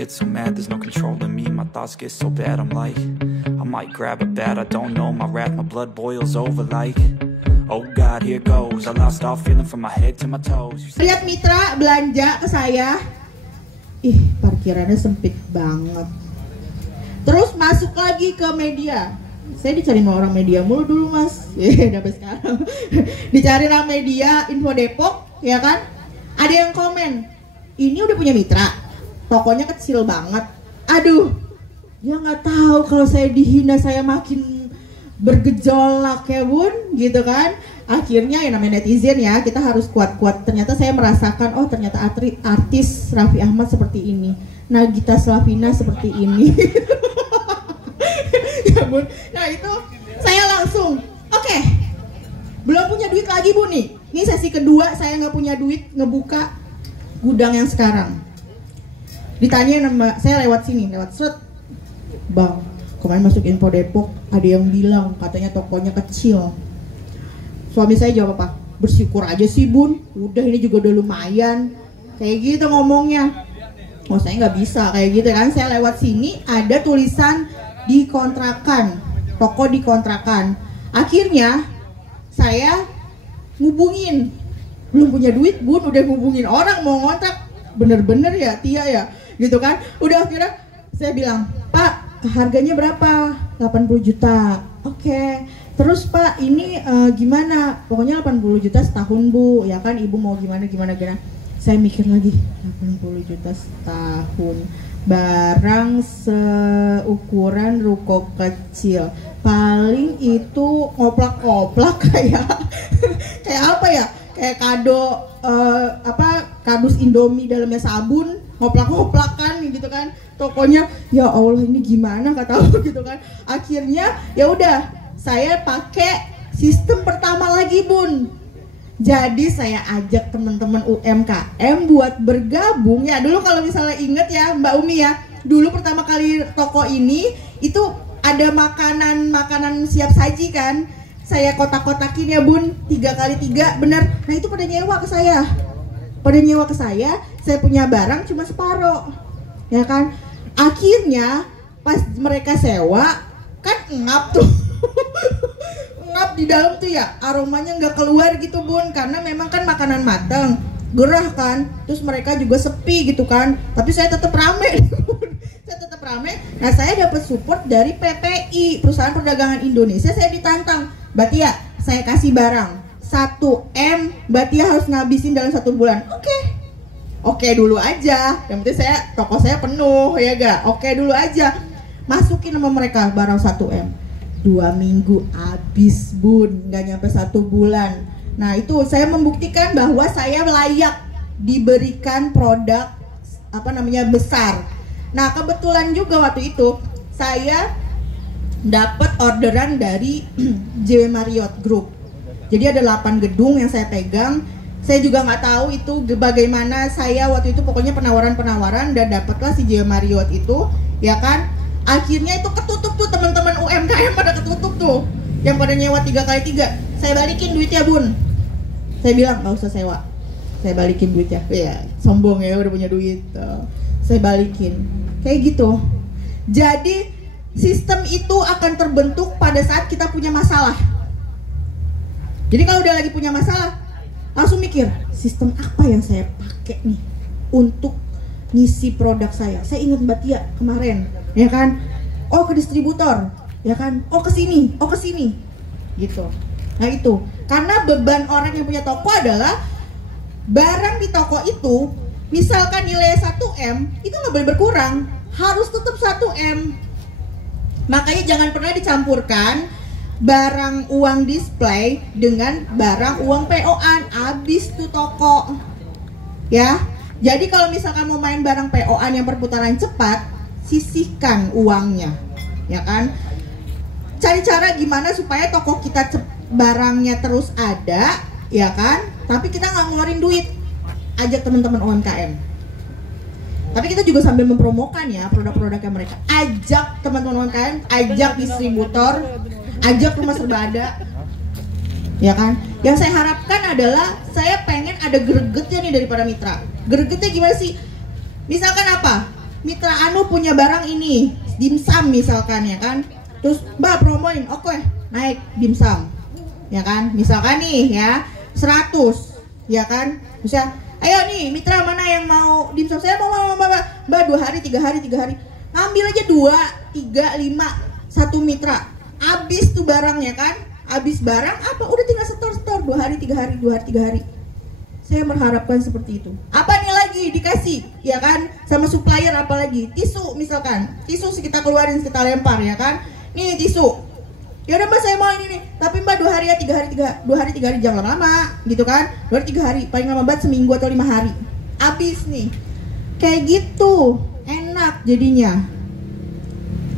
get so mad, there's no controlling me. My thoughts get so bad, I'm like, I might grab a bat, I don't know. My wrath, my blood boils over like, oh God, here goes. I lost all feeling from my head to my toes. Lihat mitra belanja ke saya. Ih, parkirannya sempit banget. Terus masuk lagi ke media. Saya dicari sama orang media mulu dulu mas. Sampai sekarang. Dicari orang media, Info Depok, ya kan? Ada yang komen, ini udah punya mitra, tokonya kecil banget. Aduh, dia nggak tahu kalau saya dihina saya makin bergejolak ya bun, gitu kan? Akhirnya ya namanya netizen ya, kita harus kuat-kuat. Ternyata saya merasakan, oh ternyata artis Raffi Ahmad seperti ini, Nagita Slavina seperti ini. Ya bun, nah itu saya langsung, oke, belum punya duit lagi bun nih. Ini sesi kedua saya nggak punya duit ngebuka gudang yang sekarang. Ditanya nama saya lewat sini, lewat seret, bang, kemarin masuk Info Depok ada yang bilang katanya tokonya kecil. Suami saya jawab apa? Bersyukur aja sih bun, udah ini juga udah lumayan. Kayak gitu ngomongnya. Oh saya nggak bisa kayak gitu kan. Saya lewat sini ada tulisan dikontrakan, toko dikontrakan. Akhirnya saya ngubungin, belum punya duit bun, udah ngubungin orang mau ngontrak. Bener-bener ya Tia ya, gitu kan. Udah akhirnya saya bilang, Pak harganya berapa? 80 juta. Oke. Terus Pak ini gimana? Pokoknya 80 juta setahun bu, ya kan ibu mau gimana. Saya mikir lagi, 80 juta setahun, barang seukuran ruko kecil, paling itu ngoplak-ngoplak kayak apa ya? Kayak kado kardus Indomie dalamnya sabun, ngoplak-ngoplakan gitu kan. Tokonya ya Allah ini gimana kata aku gitu kan. Akhirnya ya udah saya pakai sistem pertama lagi bun. Jadi saya ajak teman-teman UMKM buat bergabung ya. Dulu kalau misalnya inget ya Mbak Umi ya, dulu pertama kali toko ini itu ada makanan siap saji kan. Saya kotak-kotakin ya bun, 3x3 bener. Nah itu pada nyewa ke saya. Saya punya barang cuma separoh, ya kan. Akhirnya pas mereka sewa kan ngap tuh. Ngap di dalam tuh ya, aromanya nggak keluar gitu bun, karena memang kan makanan matang, gerah kan. Terus mereka juga sepi gitu kan. Tapi saya tetap rame. Nah saya dapat support dari PPI, Perusahaan Perdagangan Indonesia. Saya ditantang, Mbak Tia, saya kasih barang 1M, Mbak Tia harus ngabisin dalam 1 bulan. Oke dulu aja. Yang penting toko saya penuh ya ga. Oke dulu aja. Masukin sama mereka barang 1M. 2 minggu habis bun, nggak nyampe 1 bulan. Nah itu saya membuktikan bahwa saya layak diberikan produk besar. Nah kebetulan juga waktu itu saya dapat orderan dari JW Marriott Group. Jadi ada 8 gedung yang saya pegang. Saya juga nggak tahu itu bagaimana saya waktu itu, pokoknya penawaran dan dapatlah si JW Marriott itu, ya kan. Akhirnya itu ketutup tuh, teman-teman UMKM pada ketutup tuh, yang pada nyewa 3x3. Saya balikin duitnya bun. Saya bilang nggak usah sewa, saya balikin duitnya. Ya sombong ya udah punya duit. Saya balikin kayak gitu. Jadi sistem itu akan terbentuk pada saat kita punya masalah. Jadi kalau udah lagi punya masalah, langsung mikir sistem apa yang saya pakai nih untuk ngisi produk saya. Saya ingat Mbak Tia kemarin, ya kan? Oh ke distributor, ya kan? Oh ke sini, gitu. Nah itu, karena beban orang yang punya toko adalah barang di toko itu, misalkan nilai 1M, itu nggak boleh berkurang, harus tetap 1M. Makanya jangan pernah dicampurkan barang uang display dengan barang uang PO-an, habis tuh toko, ya. Jadi kalau misalkan mau main barang PO-an yang perputaran cepat, sisihkan uangnya, ya kan. Cari cara gimana supaya toko kita barangnya terus ada, ya kan. Tapi kita nggak ngeluarin duit. Ajak teman-teman UMKM. Tapi kita juga sambil mempromokan ya produk-produknya mereka. Ajak teman-teman UMKM, ajak distributor, ajak rumah serbada, ya kan. Yang saya harapkan adalah saya pengen ada gregetnya nih dari para mitra. Gregetnya gimana sih? Misalkan apa? Mitra Anu punya barang ini, dimsum misalkan ya kan. Terus Mbak promoin, oke, naik dimsum. Ya kan? Misalkan nih ya, 100 ya kan. Bisa, ayo nih mitra mana yang mau dimsum? Saya mau Mbak 2 hari, 3 hari, 3 hari. Ambil aja 2, 3, 5, 1 mitra. Habis tuh barangnya kan? Habis barang apa? Udah tinggal setor 2 hari, 3 hari, 2 hari, 3 hari. Saya mengharapkan seperti itu. Apa nih lagi dikasih, ya kan? Sama supplier apalagi? Tisu misalkan. Tisu kita keluarin, kita lempar ya kan? Nih tisu. Ya udah Mbak saya mau ini nih. Tapi Mbak 2 hari ya, 3 hari, 2 hari, 3 hari jangan lama gitu kan? 2 hari, 3 hari, paling lama banget seminggu atau 5 hari. Habis nih. Kayak gitu. Enak jadinya.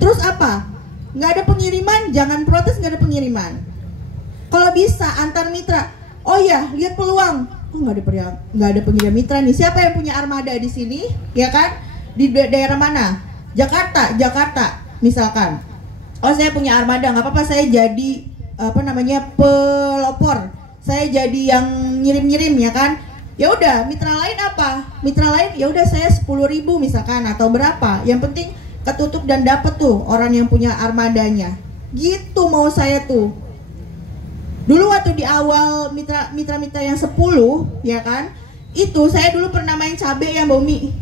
Terus apa? Nggak ada pengiriman, jangan protes nggak ada pengiriman. Kalau bisa antar mitra. Oh ya, lihat peluang. Oh nggak ada pengiriman mitra nih. Siapa yang punya armada di sini? Ya kan? Di daerah mana? Jakarta, misalkan. Oh saya punya armada, nggak apa-apa saya jadi pelopor. Saya jadi yang ngirim-ngirim ya kan? Ya udah, mitra lain apa? Mitra lain ya udah saya 10.000 misalkan atau berapa. Yang penting ketutup dan dapet tuh orang yang punya armadanya. Gitu mau saya tuh. Dulu waktu di awal mitra-mitra yang 10 ya kan, itu saya dulu pernah main cabe ya Mbak Umi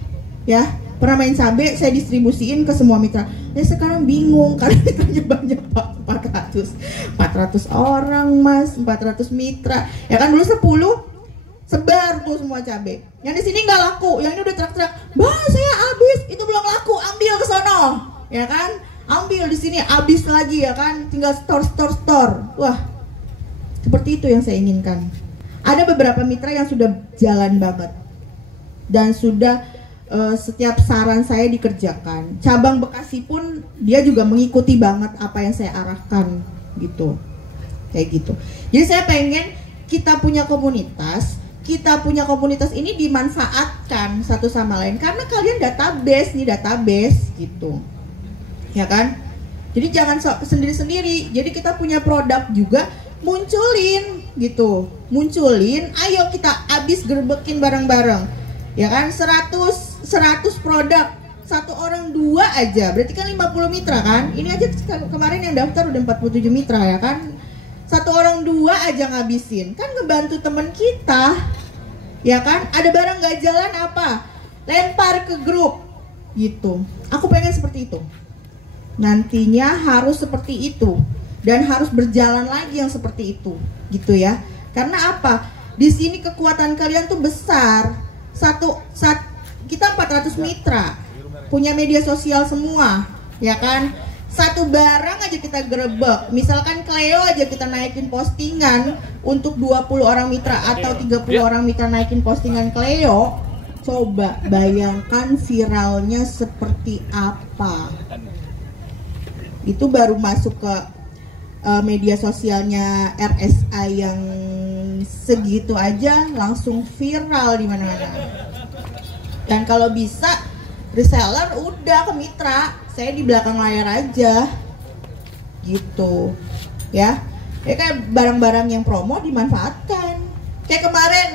ya, pernah main cabe saya distribusiin ke semua mitra. Ya sekarang bingung karena mitranya banyak Pak, 400 orang Mas, 400 mitra ya kan. Dulu 10 sebar tuh semua cabe. Yang di sini nggak laku, yang ini udah terak-terak. Mbak saya habis, itu belum laku, ambil ke sono ya kan, ambil di sini habis lagi ya kan, tinggal store. Wah, seperti itu yang saya inginkan. Ada beberapa mitra yang sudah jalan banget dan sudah setiap saran saya dikerjakan. Cabang Bekasi pun dia juga mengikuti banget apa yang saya arahkan gitu. Kayak gitu. Jadi saya pengen kita punya komunitas ini dimanfaatkan satu sama lain karena kalian database gitu. Ya kan? Jadi jangan sendiri-sendiri. Jadi kita punya produk juga, munculin gitu, ayo kita habis gerbekin bareng-bareng ya kan. 100 produk, 1 orang 2 aja berarti kan 50 mitra kan. Ini aja kemarin yang daftar udah 47 mitra ya kan. 1 orang 2 aja ngabisin kan, ngebantu temen kita ya kan. Ada barang gak jalan apa, lempar ke grup gitu. Aku pengen seperti itu, nantinya harus seperti itu. Dan harus berjalan lagi yang seperti itu, gitu ya. Karena apa? Di sini kekuatan kalian tuh besar. Kita 400 mitra, punya media sosial semua, ya kan? 1 barang aja kita gerebek. Misalkan Cleo aja kita naikin postingan untuk 20 orang mitra atau 30 orang mitra naikin postingan Cleo. Coba bayangkan viralnya seperti apa. Itu baru masuk ke media sosialnya RSA yang segitu aja langsung viral di mana-mana. Dan kalau bisa reseller udah ke mitra, saya di belakang layar aja gitu ya. Ya kan barang-barang yang promo dimanfaatkan. Kayak kemarin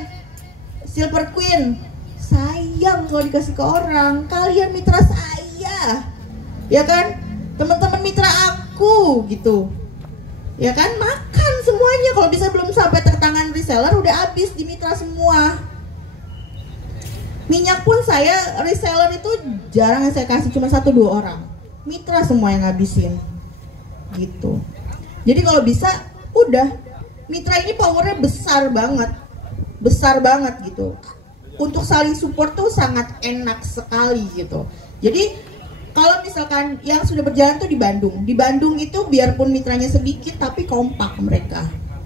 Silver Queen, sayang kalau dikasih ke orang. Kalian mitra saya ya kan, teman-teman mitra aku gitu ya kan, makan semuanya. Kalau bisa belum sampai ke tangan reseller udah habis di mitra semua. Minyak pun saya reseller itu jarang yang saya kasih, cuma 1-2 orang. Mitra semua yang ngabisin gitu. Jadi kalau bisa udah, mitra ini powernya besar banget gitu. Untuk saling support tuh sangat enak sekali gitu. Jadi kalau misalkan yang sudah berjalan tuh di Bandung itu biarpun mitranya sedikit tapi kompak mereka.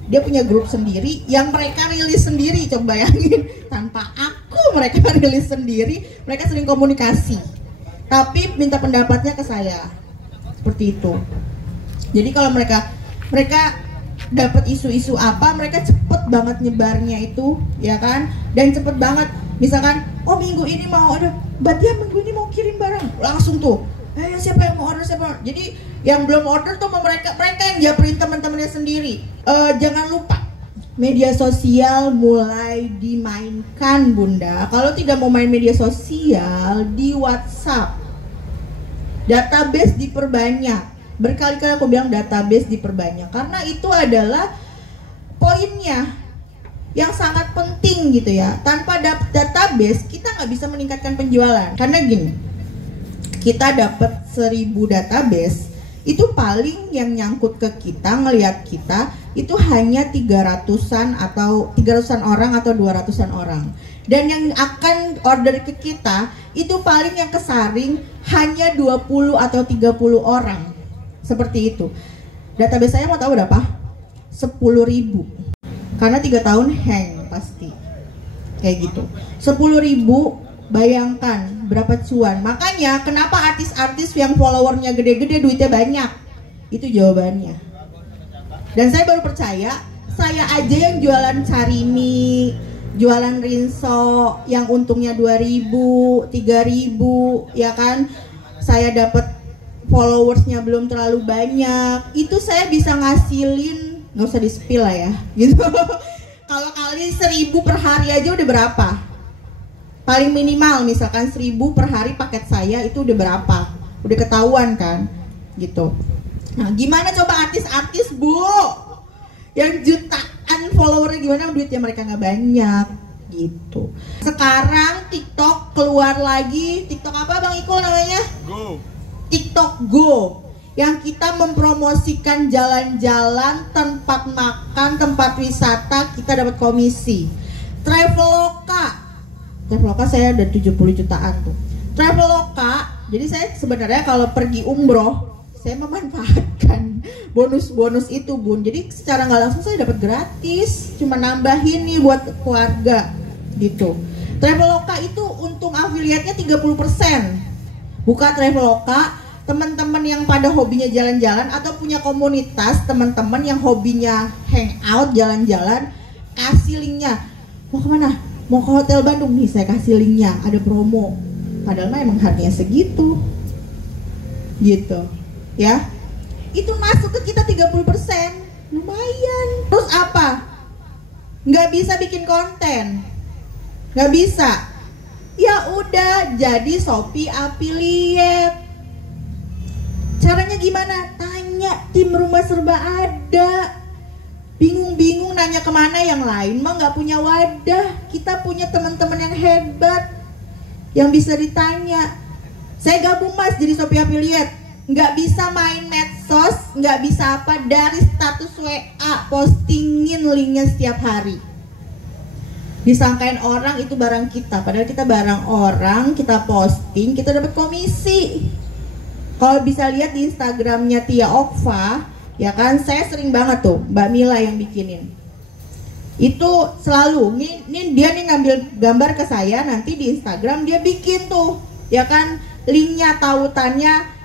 Dia punya grup sendiri yang mereka rilis sendiri, coba bayangin. Tanpa aku mereka rilis sendiri, mereka sering komunikasi. Tapi minta pendapatnya ke saya. Seperti itu. Jadi kalau mereka dapat isu-isu apa, mereka cepet banget nyebarnya itu, ya kan? Dan cepet banget. Misalkan, oh minggu ini mau ada, Batia minggu ini mau kirim barang, langsung tuh, siapa yang mau order, Jadi yang belum order tuh mereka yang japrin teman-temannya sendiri. Jangan lupa, media sosial mulai dimainkan Bunda. Kalau tidak mau main media sosial, di WhatsApp database diperbanyak. Berkali-kali aku bilang database diperbanyak karena itu adalah poinnya yang sangat penting gitu ya. Tanpa database kita nggak bisa meningkatkan penjualan. Karena gini, kita dapat 1000 database, itu paling yang nyangkut ke kita, ngelihat kita itu hanya 300-an atau 300-an orang atau 200-an orang. Dan yang akan order ke kita itu paling yang kesaring hanya 20 atau 30 orang. Seperti itu. Database saya mau tahu berapa? 10.000. Karena 3 tahun hang pasti. Kayak gitu. 10.000, bayangkan berapa cuan. Makanya kenapa artis-artis yang followernya gede-gede duitnya banyak? Itu jawabannya. Dan saya baru percaya, saya aja yang jualan Carimi, jualan Rinso yang untungnya 2.000, 3.000, ya kan? Saya dapat followersnya belum terlalu banyak. Itu saya bisa ngasilin, nggak usah di-spill lah ya, gitu. Kalau kali 1.000 per hari aja udah berapa? Paling minimal misalkan 1.000 per hari paket saya itu udah berapa? Udah ketahuan kan? Gitu. Nah, gimana coba artis-artis Bu? Yang jutaan followernya gimana duitnya mereka nggak banyak gitu. Sekarang TikTok keluar lagi. TikTok apa Bang Iko namanya? Go. TikTok Go. Yang kita mempromosikan jalan-jalan, tempat makan, tempat wisata, kita dapat komisi. Traveloka saya udah 70 jutaan tuh. Traveloka, jadi saya sebenarnya kalau pergi umroh, saya memanfaatkan bonus-bonus itu Bun. Jadi secara nggak langsung saya dapat gratis, cuma nambahin nih buat keluarga gitu. Traveloka itu untung afiliatnya 30%. Buka Traveloka, teman-teman yang pada hobinya jalan-jalan atau punya komunitas teman-teman yang hobinya hangout jalan-jalan, kasih linknya. Mau kemana? Mau ke Hotel Bandung nih, saya kasih linknya, ada promo. Padahal mah emang harganya segitu, gitu, ya. Itu masuk ke kita 30%, lumayan. Terus apa? Nggak bisa bikin konten, nggak bisa. Ya udah, jadi Shopee affiliate. Caranya gimana? Tanya tim Rumah Serba Ada. Bingung-bingung nanya kemana, yang lain mah nggak punya wadah. Kita punya teman-teman yang hebat yang bisa ditanya. Saya gabung Mas jadi Shopee affiliate. Nggak bisa main medsos, nggak bisa apa, dari status WA postingin linknya setiap hari. Disangkain orang itu barang kita, padahal kita barang orang, kita posting, kita dapat komisi. Kalau bisa lihat di Instagramnya Tia Okva, ya kan, saya sering banget tuh Mbak Mila yang bikinin. Itu selalu, ini dia nih ngambil gambar ke saya, nanti di Instagram dia bikin tuh, ya kan, linknya, tautannya,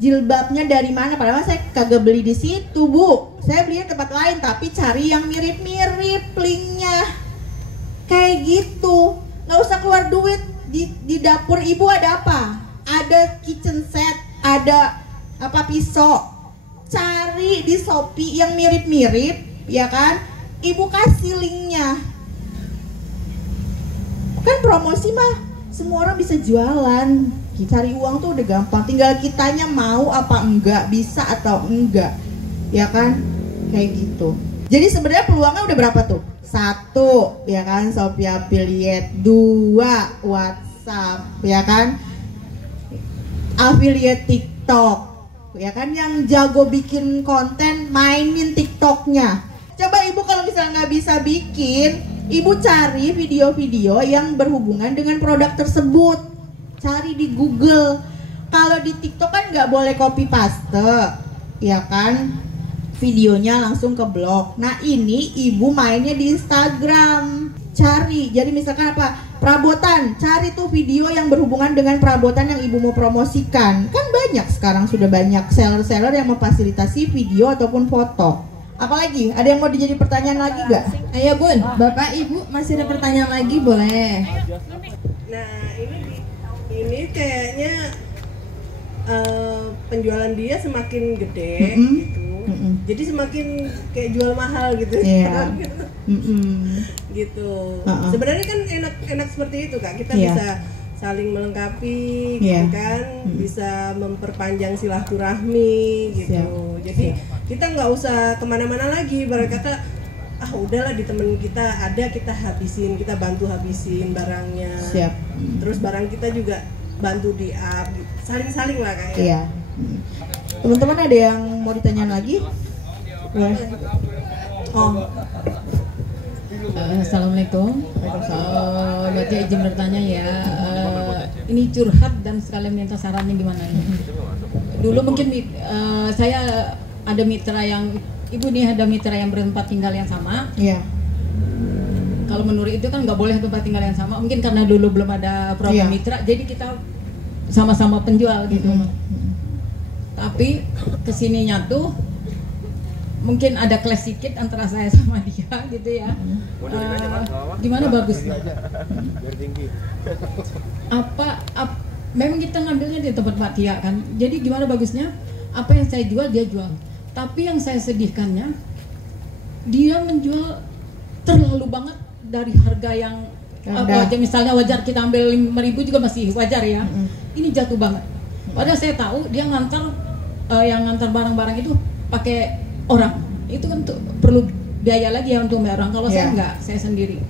jilbabnya dari mana. Padahal saya kagak beli di situ Bu, saya beli di tempat lain, tapi cari yang mirip-mirip linknya. Kayak gitu, nggak usah keluar duit. Di dapur ibu ada apa? Ada kitchen set, ada apa, pisau. Cari di Shopee yang mirip-mirip, ya kan? Ibu kasih linknya. Kan promosi mah semua orang bisa jualan. Cari uang tuh udah gampang, tinggal kitanya mau apa enggak, bisa atau enggak, ya kan? Kayak gitu. Jadi sebenarnya peluangnya udah berapa tuh? 1, ya kan, Shopee affiliate. 2, WhatsApp, ya kan, affiliate TikTok, ya kan, yang jago bikin konten mainin TikToknya. Coba ibu kalau misalnya nggak bisa bikin, ibu cari video-video yang berhubungan dengan produk tersebut, cari di Google. Kalau di TikTok kan nggak boleh copy paste, ya kan, videonya langsung ke blog. Nah ini ibu mainnya di Instagram, cari. Jadi misalkan apa, perabotan, cari tuh video yang berhubungan dengan perabotan yang ibu mau promosikan. Kan banyak sekarang, sudah banyak seller-seller yang memfasilitasi video ataupun foto. Apalagi, ada yang mau dijadi pertanyaan lagi gak? Ayo Bun, Bapak Ibu masih ada pertanyaan lagi, boleh. Nah ini kayaknya penjualan dia semakin gede gitu. Jadi semakin kayak jual mahal gitu. Yeah. Gitu. Sebenarnya kan enak seperti itu Kak. Kita bisa saling melengkapi Iya. gitu kan, bisa memperpanjang silaturahmi gitu. Jadi kita nggak usah kemana-mana lagi, ibarat kata udahlah di temen kita ada, kita habisin, kita bantu habisin barangnya. Siap. Terus barang kita juga bantu di up, gitu. Saling-saling lah kayak. Iya. Teman-teman ada yang mau ditanya lagi? Boleh. Oh, Assalamualaikum. Berarti izin bertanya ya. Ini curhat dan sekalian minta sarannya gimana ini. Dulu mungkin saya ada mitra yang ibu nih ada mitra yang bertempat tinggal yang sama. iya. Kalau menurut itu kan nggak boleh tempat tinggal yang sama. Mungkin karena dulu belum ada program Iya. mitra, jadi kita sama-sama penjual gitu. Tapi kesininya tuh mungkin ada clash sedikit antara saya sama dia gitu ya. Gimana bagusnya? Memang kita ngambilnya di tempat Pak Tia kan. Jadi gimana bagusnya? Apa yang saya jual dia jual. Tapi yang saya sedihkannya dia menjual terlalu banget dari harga yang wajar, misalnya wajar kita ambil 5.000 juga masih wajar ya. Ini jatuh banget. Padahal saya tahu dia yang ngantar barang-barang itu pakai orang. Itu kan perlu biaya lagi ya untuk bayar orang. Kalau saya enggak, saya sendiri.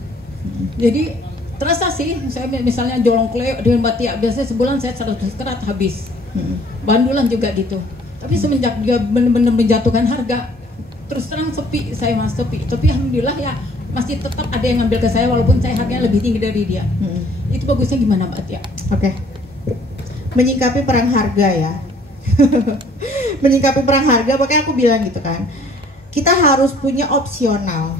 Jadi terasa sih, saya misalnya jolong kleo dengan batik biasanya sebulan saya 100 kerat habis. Bandulan juga gitu. Tapi semenjak dia benar-benar menjatuhkan harga, terus terang sepi, saya mas sepi. Tapi alhamdulillah ya masih tetap ada yang ngambil ke saya walaupun saya harganya lebih tinggi dari dia. Itu bagusnya gimana Mbak Tia? Oke. Menyikapi perang harga ya. Menyikapi perang harga, makanya aku bilang gitu kan. Kita harus punya opsional.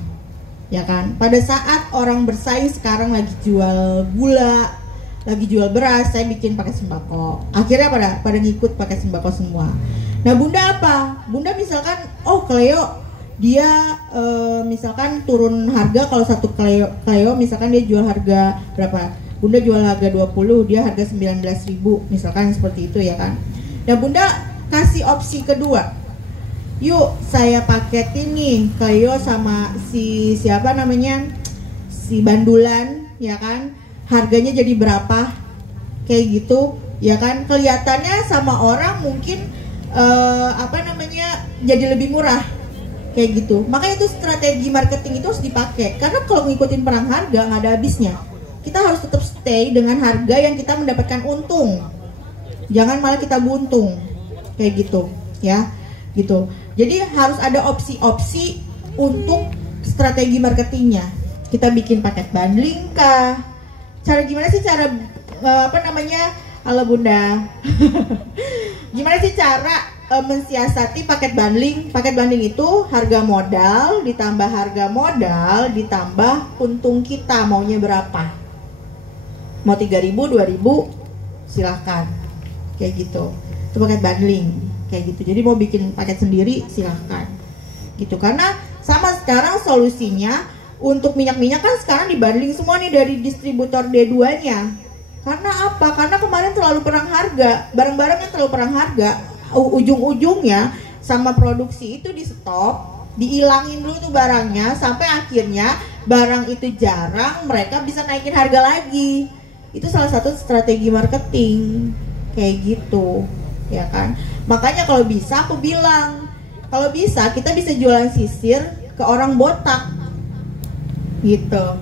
Ya kan? Pada saat orang bersaing sekarang lagi jual gula, lagi jual beras, saya bikin pakai sembako. Akhirnya pada ngikut pakai sembako semua. Nah, Bunda apa? Bunda misalkan, Cleo dia misalkan turun harga, kalau satu Cleo misalkan dia jual harga berapa? Bunda jual harga 20, dia harga 19.000 misalkan seperti itu ya kan. Nah, Bunda kasih opsi kedua. Yuk saya paketin nih Cleo sama si siapa namanya? Si Bandulan ya kan. Harganya jadi berapa? Kayak gitu ya kan. Kelihatannya sama orang mungkin jadi lebih murah kayak gitu. Makanya itu strategi marketing itu harus dipakai, karena kalau ngikutin perang harga nggak ada habisnya. Kita harus tetap stay dengan harga yang kita mendapatkan untung, jangan malah kita buntung kayak gitu ya gitu. Jadi harus ada opsi-opsi untuk strategi marketingnya. Kita bikin paket bundling kah? Cara gimana sih cara halo Bunda. Gimana sih cara mensiasati paket bundling? Paket bundling itu harga modal ditambah ditambah untung kita, maunya berapa? Mau 3.000, 2.000 silahkan. Kayak gitu. Itu paket bundling kayak gitu. Jadi mau bikin paket sendiri silahkan. Gitu. Karena sama sekarang solusinya untuk minyak-minyak kan sekarang dibundling semua nih dari distributor D2-nya. Karena apa? Karena kemarin terlalu perang harga, barang-barangnya terlalu perang harga, ujung-ujungnya sama produksi itu di stop, dihilangin dulu tuh barangnya, sampai akhirnya barang itu jarang, mereka bisa naikin harga lagi. Itu salah satu strategi marketing, kayak gitu, ya kan? Makanya kalau bisa aku bilang, kalau bisa kita bisa jualan sisir ke orang botak, gitu,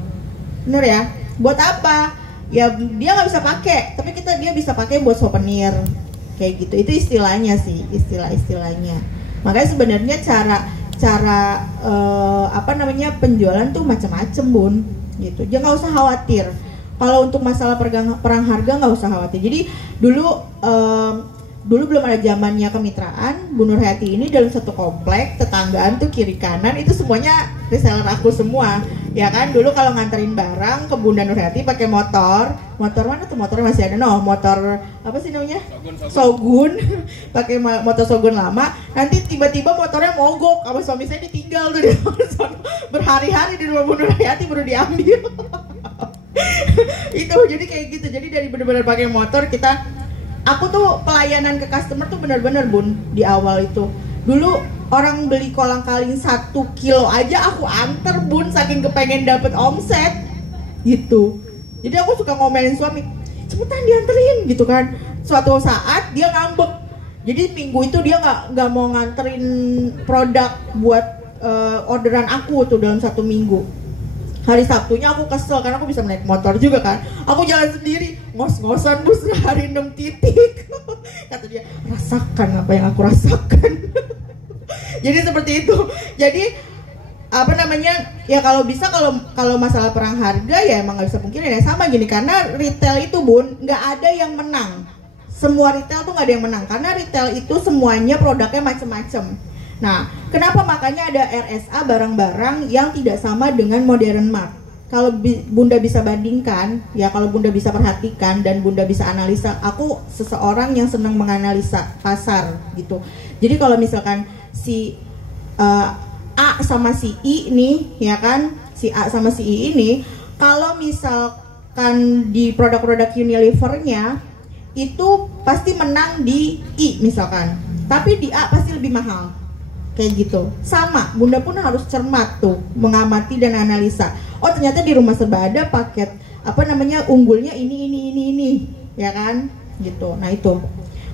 bener ya? Buat apa? Ya dia nggak bisa pakai, tapi dia bisa pakai buat souvenir kayak gitu. Itu istilahnya sih, istilahnya. Makanya sebenarnya cara penjualan tuh macam-macam Bun, gitu. Jangan nggak usah khawatir. Kalau untuk masalah perang harga nggak usah khawatir. Jadi dulu belum ada zamannya kemitraan, Bu Nurhayati ini dalam satu komplek tetanggaan tuh kiri kanan itu semuanya reseller aku semua, ya kan. Dulu kalau nganterin barang ke Bunda Nurhayati pakai motor mana tuh, motornya masih ada, motor apa sih namanya, Shogun. Pakai motor Shogun lama, nanti tiba-tiba motornya mogok, sama suami saya ditinggal tuh di berhari-hari di rumah Bu Nurhayati baru diambil. Itu jadi kayak gitu. Jadi dari benar-benar pakai motor aku tuh pelayanan ke customer tuh benar-benar Bun di awal itu. Dulu orang beli kolang kaling 1 kilo aja aku anter Bun, saking kepengen dapet omset gitu. Jadi aku suka ngomelin suami, cepetan dianterin gitu kan. Suatu saat dia ngambek, jadi minggu itu dia nggak mau nganterin produk buat orderan aku tuh dalam 1 minggu. Hari Sabtunya aku kesel karena aku bisa naik motor juga kan. Aku jalan sendiri, ngos-ngosan bus hari 6 titik. Kata dia, rasakan apa yang aku rasakan. Jadi seperti itu. Jadi apa namanya, ya kalau bisa, kalau masalah perang harga ya emang nggak bisa pungkiri ya, sama gini, karena retail itu Bun nggak ada yang menang. Semua retail tuh nggak ada yang menang karena retail itu semuanya produknya macam-macam. Nah, kenapa makanya ada RSA barang-barang yang tidak sama dengan modern mart? Kalau Bunda bisa bandingkan, ya kalau Bunda bisa perhatikan dan Bunda bisa analisa, aku seseorang yang senang menganalisa pasar gitu. Jadi kalau misalkan si A sama si I nih, ya kan, si A sama si I ini, kalau misalkan di produk-produk Unilever-nya itu pasti menang di I misalkan, tapi di A pasti lebih mahal. Kayak gitu. Sama, Bunda pun harus cermat tuh, mengamati dan analisa. Oh, ternyata di Rumah Serba ada paket apa namanya unggulnya ini, ya kan? Gitu. Nah, itu.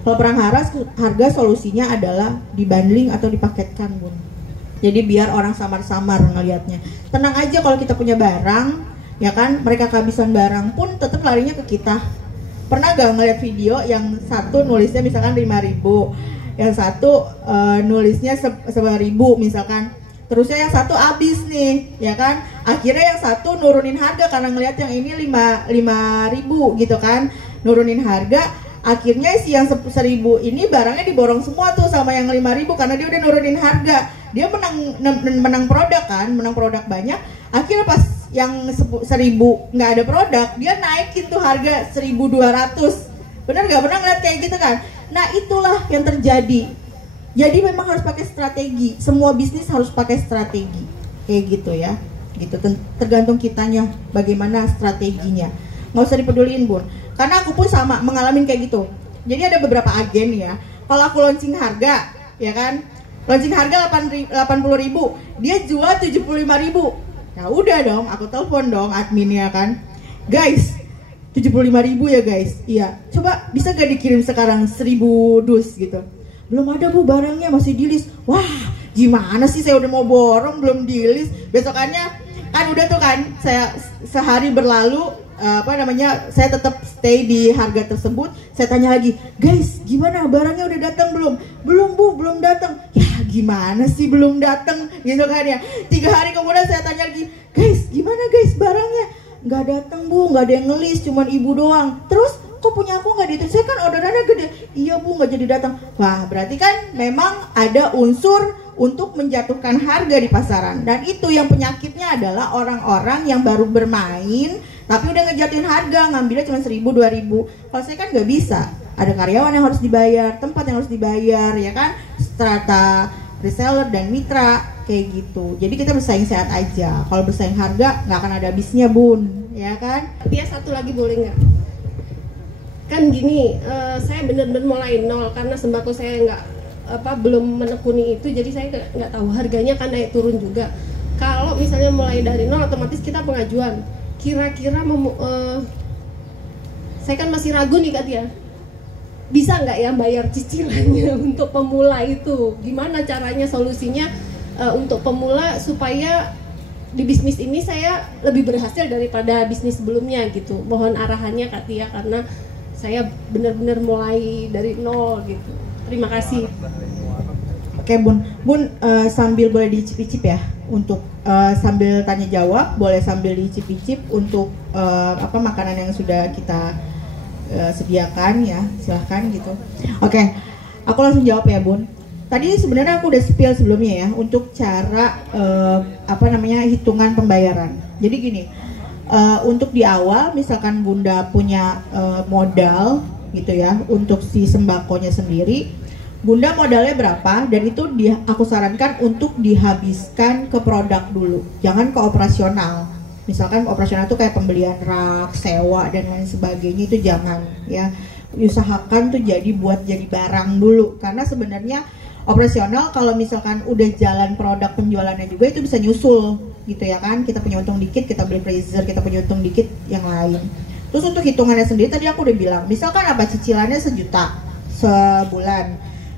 Kalau perang harga solusinya adalah dibundling atau dipaketkan, Bun. Jadi biar orang samar-samar ngelihatnya. Tenang aja kalau kita punya barang, ya kan? Mereka kehabisan barang pun tetap larinya ke kita. Pernah gak ngeliat video yang satu nulisnya misalkan 5.000, yang satu nulisnya 10.000 misalkan, terusnya yang satu habis nih, ya kan? Akhirnya yang satu nurunin harga karena ngelihat yang ini 5.000 gitu kan, nurunin harga. Akhirnya si yang 1.000 ini barangnya diborong semua tuh sama yang 5.000 karena dia udah nurunin harga. Dia menang produk kan, menang produk banyak. Akhirnya pas yang 1.000 nggak ada produk, dia naikin tuh harga 1.200. Bener nggak? Pernah ngeliat kayak gitu kan? Nah, itulah yang terjadi. Jadi memang harus pakai strategi. Semua bisnis harus pakai strategi. Kayak gitu ya. Gitu, tergantung kitanya bagaimana strateginya. Nggak usah dipeduliin, Bun. Karena aku pun sama mengalami kayak gitu. Jadi ada beberapa agen ya. Kalau aku launching harga, ya kan? Launching harga 80.000, dia jual 75.000. Ya udah dong, aku telepon dong adminnya kan. Guys, 75.000 ya guys. Iya, coba bisa gak dikirim sekarang 1.000 dus gitu. Belum ada Bu, barangnya masih di list. Wah, gimana sih, saya udah mau borong belum di list. Besokannya kan udah tuh kan, saya sehari berlalu saya tetap stay di harga tersebut. Saya tanya lagi, guys gimana barangnya udah datang belum? Belum Bu, belum datang. Ya gimana sih belum datang gitu kan ya. 3 hari kemudian saya tanya lagi, guys gimana guys barangnya? Nggak datang Bu, nggak ada yang ngelis, cuman ibu doang. Terus kok punya aku nggak diterima? Saya kan orderannya gede. Iya Bu, nggak jadi datang. Wah, berarti kan memang ada unsur untuk menjatuhkan harga di pasaran. Dan itu yang penyakitnya adalah orang-orang yang baru bermain tapi udah ngejatuhin harga, ngambilnya cuma 1.000, 2.000. Kalau saya kan nggak bisa. Ada karyawan yang harus dibayar, tempat yang harus dibayar, ya kan? Strata reseller dan mitra, kayak gitu. Jadi kita bersaing sehat aja. Kalau bersaing harga nggak akan ada habisnya, Bun, ya kan? Dia satu lagi boleh nggak? Kan gini, saya bener-bener mulai nol karena sembako saya belum menekuni itu, jadi saya nggak tahu harganya kan naik turun juga. Kalau misalnya mulai dari nol, otomatis kita pengajuan. Kira-kira saya kan masih ragu nih Kak Tia. Bisa nggak ya bayar cicilannya untuk pemula itu? Gimana caranya, solusinya untuk pemula supaya di bisnis ini saya lebih berhasil daripada bisnis sebelumnya gitu. Mohon arahannya Kak Tia karena saya benar-benar mulai dari nol gitu. Terima kasih. Oke Bun, sambil boleh dicicip-cicip ya untuk sambil tanya jawab, boleh sambil dicicip-cicip untuk makanan yang sudah kita sediakan ya, silahkan gitu. Oke, aku langsung jawab ya Bun. Tadi sebenarnya aku udah spill sebelumnya ya untuk cara hitungan pembayaran. Jadi gini, untuk di awal misalkan Bunda punya modal gitu ya untuk si sembakonya sendiri. Bunda modalnya berapa dan itu aku sarankan untuk dihabiskan ke produk dulu, jangan ke operasional. Misalkan operasional itu kayak pembelian rak, sewa dan lain sebagainya, itu jangan ya. Usahakan tuh buat jadi barang dulu, karena sebenarnya operasional kalau misalkan udah jalan produk penjualannya juga itu bisa nyusul gitu ya kan. Kita punya untung dikit, kita beli freezer, kita punya untung dikit yang lain. Terus untuk hitungannya sendiri tadi aku udah bilang, misalkan apa cicilannya 1 juta sebulan.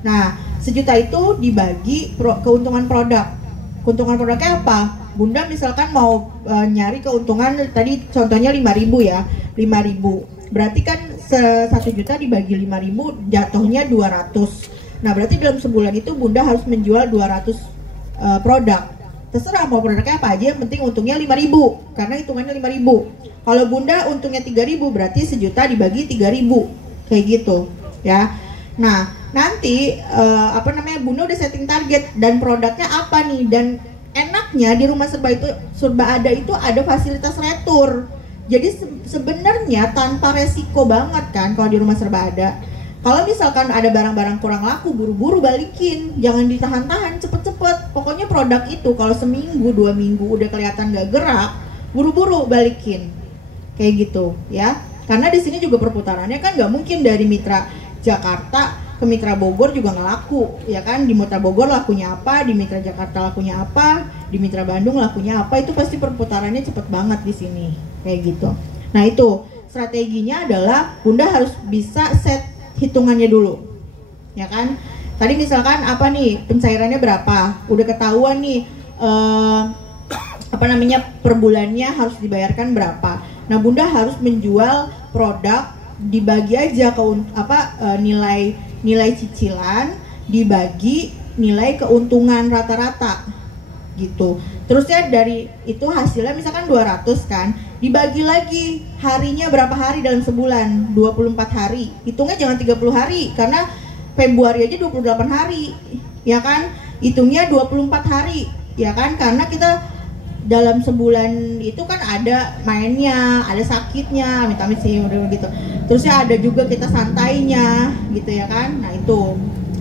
Nah, 1 juta itu dibagi keuntungan produk. Keuntungan produknya apa? Bunda misalkan mau nyari keuntungan tadi contohnya 5.000 ya, 5.000. Berarti kan 1 juta dibagi 5.000 jatuhnya 200. Nah, berarti dalam sebulan itu Bunda harus menjual 200 produk. Terserah mau produknya apa aja, yang penting untungnya 5.000 karena hitungannya 5.000. Kalau Bunda untungnya 3.000 berarti 1 juta dibagi 3.000 kayak gitu ya. Nah nanti Bunda udah setting target dan produknya apa nih, dan enaknya di rumah serba ada itu ada fasilitas retur. Jadi sebenarnya tanpa resiko banget kan kalau di rumah serba ada. Kalau misalkan ada barang-barang kurang laku, buru-buru balikin, jangan ditahan-tahan, cepet-cepet. Pokoknya produk itu kalau seminggu, 2 minggu udah kelihatan gak gerak, buru-buru balikin, kayak gitu ya. Karena di sini juga perputarannya kan gak mungkin dari Mitra Jakarta ke Mitra Bogor juga nggak laku, ya kan? Di Mitra Bogor lakunya apa, di Mitra Jakarta lakunya apa, di Mitra Bandung lakunya apa, itu pasti perputarannya cepet banget di sini, kayak gitu. Nah itu strateginya adalah Bunda harus bisa set hitungannya dulu, ya kan? Tadi misalkan apa nih pencairannya berapa, udah ketahuan nih per bulannya harus dibayarkan berapa. Nah Bunda harus menjual produk dibagi aja ke nilai cicilan dibagi nilai keuntungan rata-rata gitu. Terusnya dari itu hasilnya misalkan 200 kan, dibagi lagi harinya berapa hari dalam sebulan, 24 hari. Hitungnya jangan 30 hari karena Februari aja 28 hari, ya kan? Hitungnya 24 hari, ya kan? Karena kita dalam sebulan itu kan ada mainnya, ada sakitnya, amit-amit sih udah gitu. Terusnya ada juga kita santainya gitu ya kan. Nah itu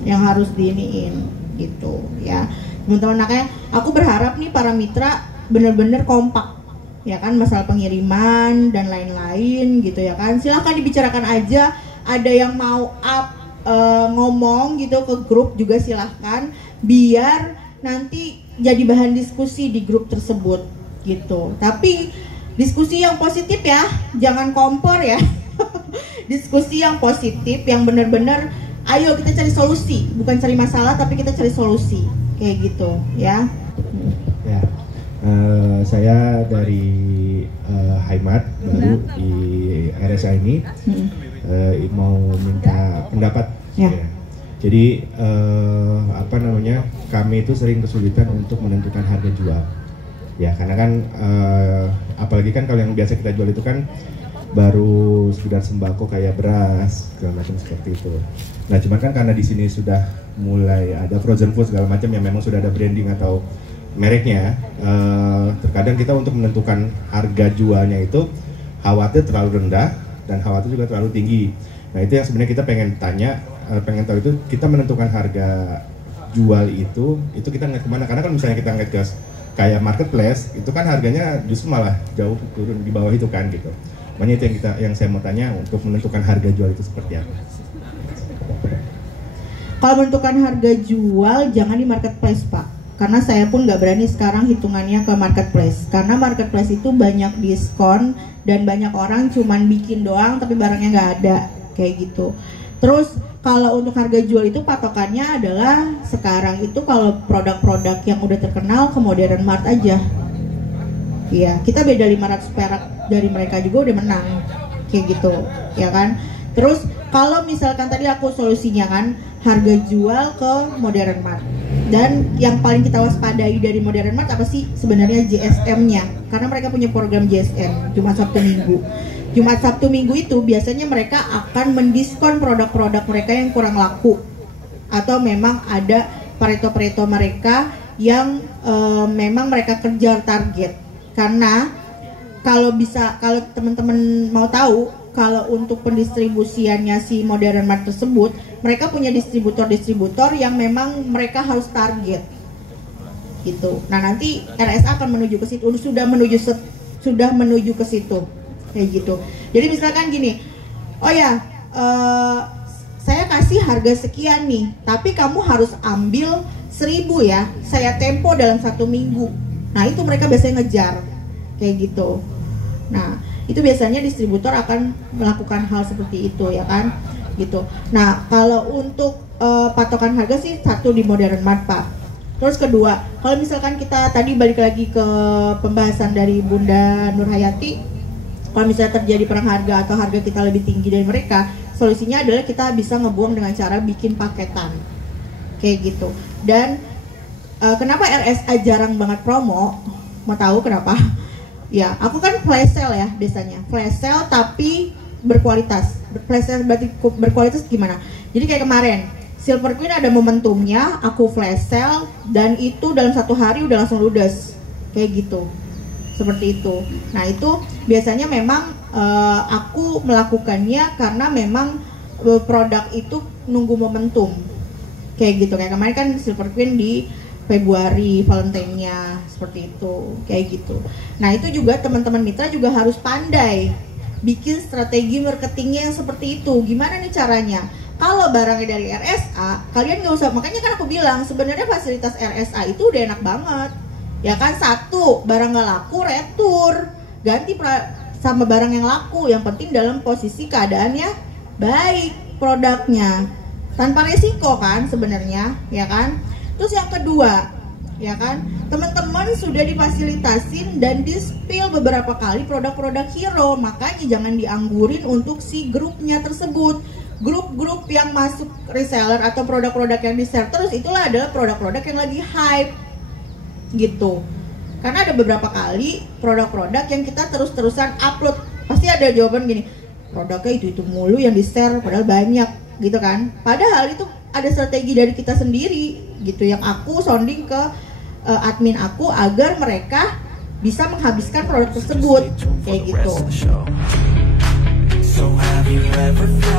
yang harus diiniin gitu ya. Teman-teman, makanya aku berharap nih para mitra bener-bener kompak ya kan, masalah pengiriman dan lain-lain gitu ya kan. Silahkan dibicarakan aja, ada yang mau ngomong gitu ke grup juga silahkan, biar nanti jadi bahan diskusi di grup tersebut gitu. Tapi diskusi yang positif ya, jangan kompor ya. Diskusi yang positif, yang benar-benar ayo kita cari solusi, bukan cari masalah tapi kita cari solusi, kayak gitu ya. Ya, saya dari Heimat baru di RSA ini mau minta pendapat. Ya. Jadi kami itu sering kesulitan untuk menentukan harga jual. Ya karena kan apalagi kan kalau yang biasa kita jual itu kan baru sekedar sembako kayak beras segala macam seperti itu. Nah cuman kan karena di sini sudah mulai ada frozen food segala macam yang memang sudah ada branding atau mereknya, terkadang kita untuk menentukan harga jualnya itu khawatir terlalu rendah dan khawatir juga terlalu tinggi. Nah itu yang sebenarnya kita pengen tahu itu kita menentukan harga jual itu kita ngeliat kemana? Karena kan misalnya kita ngeliat ke kayak marketplace itu kan harganya justru malah jauh turun di bawah itu kan gitu. Makanya itu yang saya mau tanya untuk menentukan harga jual itu seperti apa? Kalau menentukan harga jual jangan di marketplace Pak, karena saya pun nggak berani sekarang hitungannya ke marketplace, karena marketplace itu banyak diskon dan banyak orang cuman bikin doang tapi barangnya nggak ada kayak gitu. Terus kalau untuk harga jual itu patokannya adalah sekarang itu kalau produk-produk yang udah terkenal ke Modern Mart aja. Iya, kita beda 500 perak dari mereka juga udah menang kayak gitu, ya kan? Terus kalau misalkan tadi aku solusinya kan harga jual ke Modern Mart. Dan yang paling kita waspadai dari Modern Mart apa sih? Sebenarnya JSM-nya. Karena mereka punya program JSM Jumat Sabtu Minggu. Jumat Sabtu Minggu itu biasanya mereka akan mendiskon produk-produk mereka yang kurang laku, atau memang ada pareto-pareto mereka yang memang mereka kejar target. Karena kalau teman-teman mau tahu, kalau untuk pendistribusiannya si Modern Mart tersebut, mereka punya distributor-distributor yang memang mereka harus target gitu. Nah nanti RSA akan menuju ke situ, sudah menuju ke situ kayak gitu. Jadi misalkan gini, oh ya saya kasih harga sekian nih, tapi kamu harus ambil 1.000 ya, saya tempo dalam 1 minggu. Nah itu mereka biasanya ngejar kayak gitu. Nah itu biasanya distributor akan melakukan hal seperti itu ya kan gitu. Nah kalau untuk patokan harga sih satu di Modern Mart Pak. Terus kedua, kalau misalkan kita tadi balik lagi ke pembahasan dari Bunda Nurhayati, kalau misalnya terjadi perang harga atau harga kita lebih tinggi dari mereka, solusinya adalah kita bisa ngebuang dengan cara bikin paketan kayak gitu. Dan kenapa RSA jarang banget promo? Mau tahu kenapa? Ya, aku kan flash sale ya biasanya. Flash sale tapi berkualitas. Flash sale berarti berkualitas gimana? Jadi kayak kemarin, Silver Queen ada momentumnya, aku flash sale dan itu dalam 1 hari udah langsung ludes. Kayak gitu. Seperti itu. Nah, itu biasanya memang aku melakukannya karena memang produk itu nunggu momentum. Kayak gitu. Kayak kemarin kan Silver Queen di Februari, Valentine-nya seperti itu, kayak gitu. Nah itu juga teman-teman mitra juga harus pandai bikin strategi marketingnya yang seperti itu. Gimana nih caranya? Kalau barangnya dari RSA, kalian nggak usah. Makanya kan aku bilang sebenarnya fasilitas RSA itu udah enak banget, ya kan? Satu, barang nggak laku retur, ganti sama barang yang laku. Yang penting dalam posisi keadaannya baik produknya, tanpa resiko kan sebenarnya, ya kan? Terus yang kedua, ya kan, teman-teman sudah difasilitasin dan di-spill beberapa kali produk-produk hero, makanya jangan dianggurin untuk si grupnya tersebut. Grup-grup yang masuk reseller atau produk-produk yang di-share terus itulah adalah produk-produk yang lagi hype, gitu. Karena ada beberapa kali produk-produk yang kita terus-terusan upload, pasti ada jawaban gini, produknya itu mulu yang di-share padahal banyak, gitu kan. Padahal itu ada strategi dari kita sendiri gitu yang aku sounding ke admin aku agar mereka bisa menghabiskan produk tersebut kayak gitu. So have you ever felt